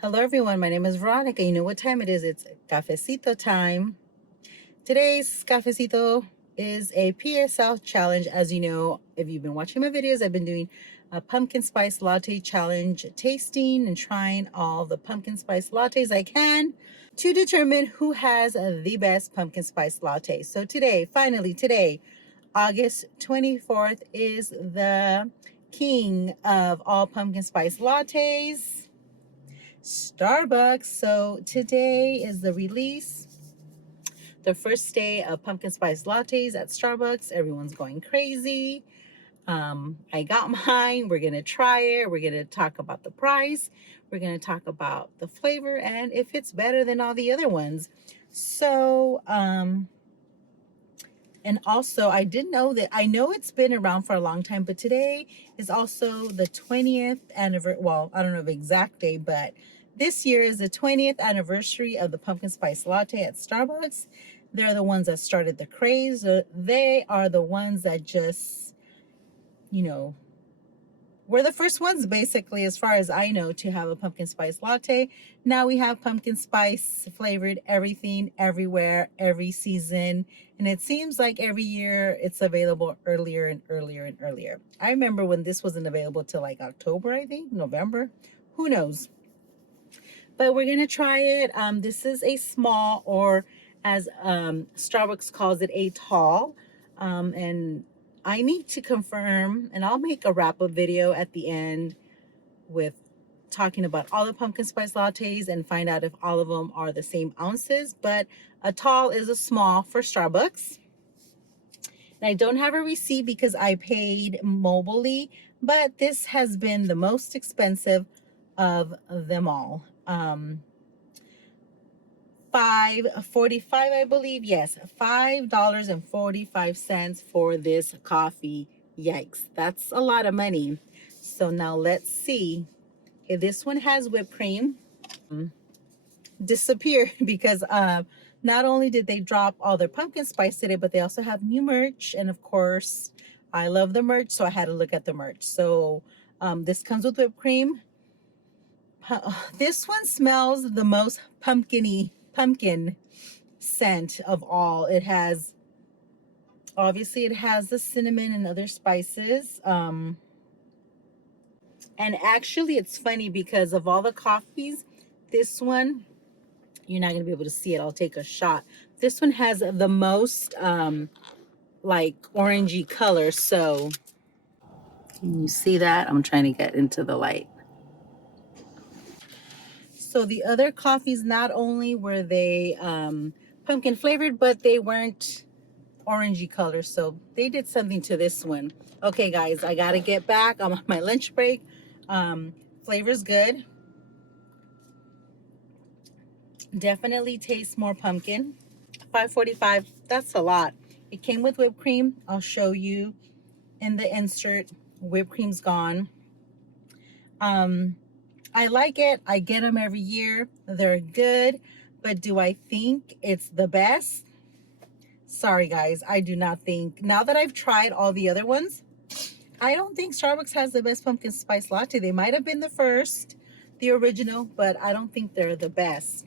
Hello everyone, my name is Veronica. You know what time it is? It's cafecito time. Today's cafecito is a PSL challenge. As you know, if you've been watching my videos, I've been doing a pumpkin spice latte challenge, tasting and trying all the pumpkin spice lattes I can to determine who has the best pumpkin spice latte. So today, August 24th, is the king of all pumpkin spice lattes, Starbucks. So today is the release, the first day of pumpkin spice lattes at Starbucks. Everyone's going crazy. I got mine. We're gonna try it. We're gonna talk about the price. We're gonna talk about the flavor and if it's better than all the other ones. So, and also I didn't know that. I know it's been around for a long time, but today is also the 20th anniversary. Well, I don't know the exact day, but this year is the 20th anniversary of the pumpkin spice latte at Starbucks. They're the ones that started the craze. They are the ones that just, you know, we're the first ones, basically, as far as I know, to have a pumpkin spice latte. Now we have pumpkin spice flavored everything, everywhere, every season. And it seems like every year it's available earlier and earlier and earlier. I remember when this wasn't available till like October, I think, November. Who knows? But we're going to try it. This is a small, or as Starbucks calls it, a tall. And I need to confirm, and I'll make a wrap-up video at the end with talking about all the pumpkin spice lattes and find out if all of them are the same ounces. But a tall is a small for Starbucks. And I don't have a receipt because I paid mobilely, but this has been the most expensive of them all. $5.45, I believe. Yes, $5.45 for this coffee. Yikes, that's a lot of money. So now let's see. Okay, this one has whipped cream. Disappeared because not only did they drop all their pumpkin spice today, but they also have new merch. And of course, I love the merch, so I had to look at the merch. So this comes with whipped cream. This one smells the most pumpkin scent of all. It has, obviously it has the cinnamon and other spices. And actually it's funny because of all the coffees, this one, you're not gonna be able to see it. I'll take a shot. This one has the most like orangey color. So can you see that? I'm trying to get into the light. So the other coffees, not only were they pumpkin flavored, but they weren't orangey color. So they did something to this one. Okay, guys, I gotta get back. I'm on my lunch break. Flavor's good. Definitely tastes more pumpkin. $5.45, that's a lot. It came with whipped cream. I'll show you in the insert. Whipped cream's gone. I like it. I get them every year. They're good, but do I think it's the best? Sorry guys, I do not think. Now that I've tried all the other ones, I don't think Starbucks has the best pumpkin spice latte. They might have been the first, the original, but I don't think they're the best.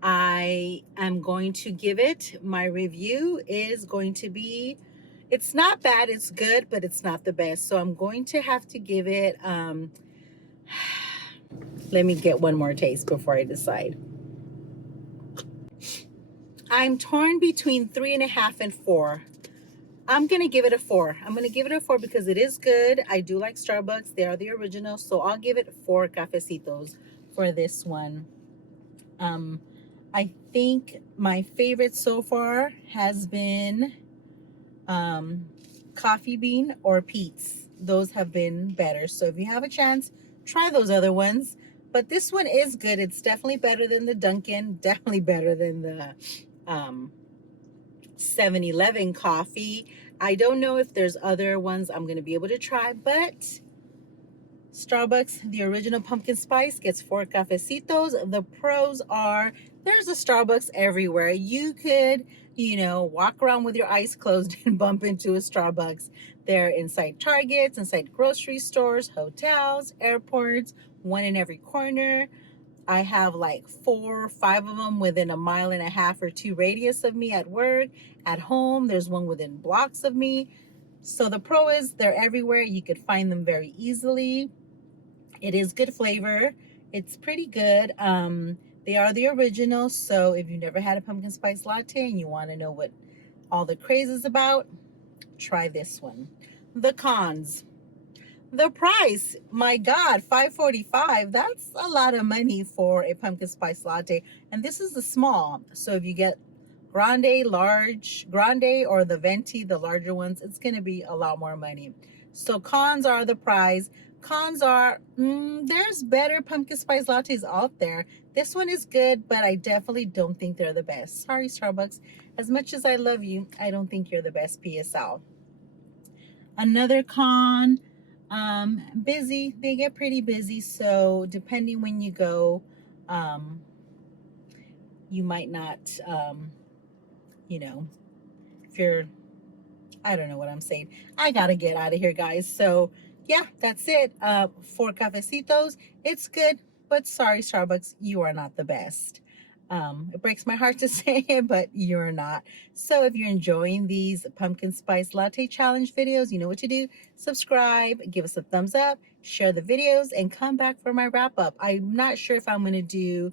I am going to give it, my review is going to be, it's not bad, it's good, but it's not the best. So I'm going to have to give it, let me get one more taste before I decide. I'm torn between 3.5 and 4. I'm gonna give it a 4. I'm gonna give it a 4 because it is good. I do like Starbucks. They are the original, so I'll give it 4 cafecitos for this one. I think my favorite so far has been coffee bean or Pete's. Those have been better. So if you have a chance, try those other ones. But this one is good. It's definitely better than the Dunkin', definitely better than the 7-Eleven coffee. I don't know if there's other ones I'm going to be able to try, but Starbucks, the original pumpkin spice, gets 4 cafecitos. The pros are there's a Starbucks everywhere. You could, walk around with your eyes closed and bump into a Starbucks. They're inside Targets, inside grocery stores, hotels, airports, one in every corner. I have like 4 or 5 of them within a mile and a half or 2 radius of me at work. At home, there's one within blocks of me. So the pro is they're everywhere. You could find them very easily. It is good flavor. It's pretty good. They are the original. So if you've never had a pumpkin spice latte and you want to know what all the craze is about, try this one. The cons. The price, my God, $5.45. That's a lot of money for a pumpkin spice latte. And this is the small. So if you get grande, large, grande, or the venti, the larger ones, it's going to be a lot more money. So cons are the price. Cons are, there's better pumpkin spice lattes out there. This one is good, but I definitely don't think they're the best. Sorry, Starbucks. As much as I love you, I don't think you're the best PSL. Another con, busy. They get pretty busy, so depending when you go, um, you might not, you know, if you're, I don't know what I'm saying. I gotta get out of here, guys. So yeah, that's it. 4 cafecitos. It's good, but sorry, Starbucks, you are not the best. It breaks my heart to say it, but you're not. So if you're enjoying these pumpkin spice latte challenge videos, you know what to do. Subscribe, give us a thumbs up, share the videos, and come back for my wrap up. I'm not sure if I'm going to do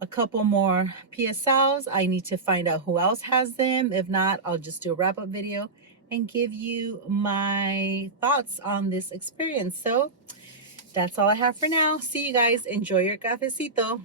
a couple more PSLs. I need to find out who else has them. If not, I'll just do a wrap up video and give you my thoughts on this experience. So that's all I have for now. See you guys. Enjoy your cafecito.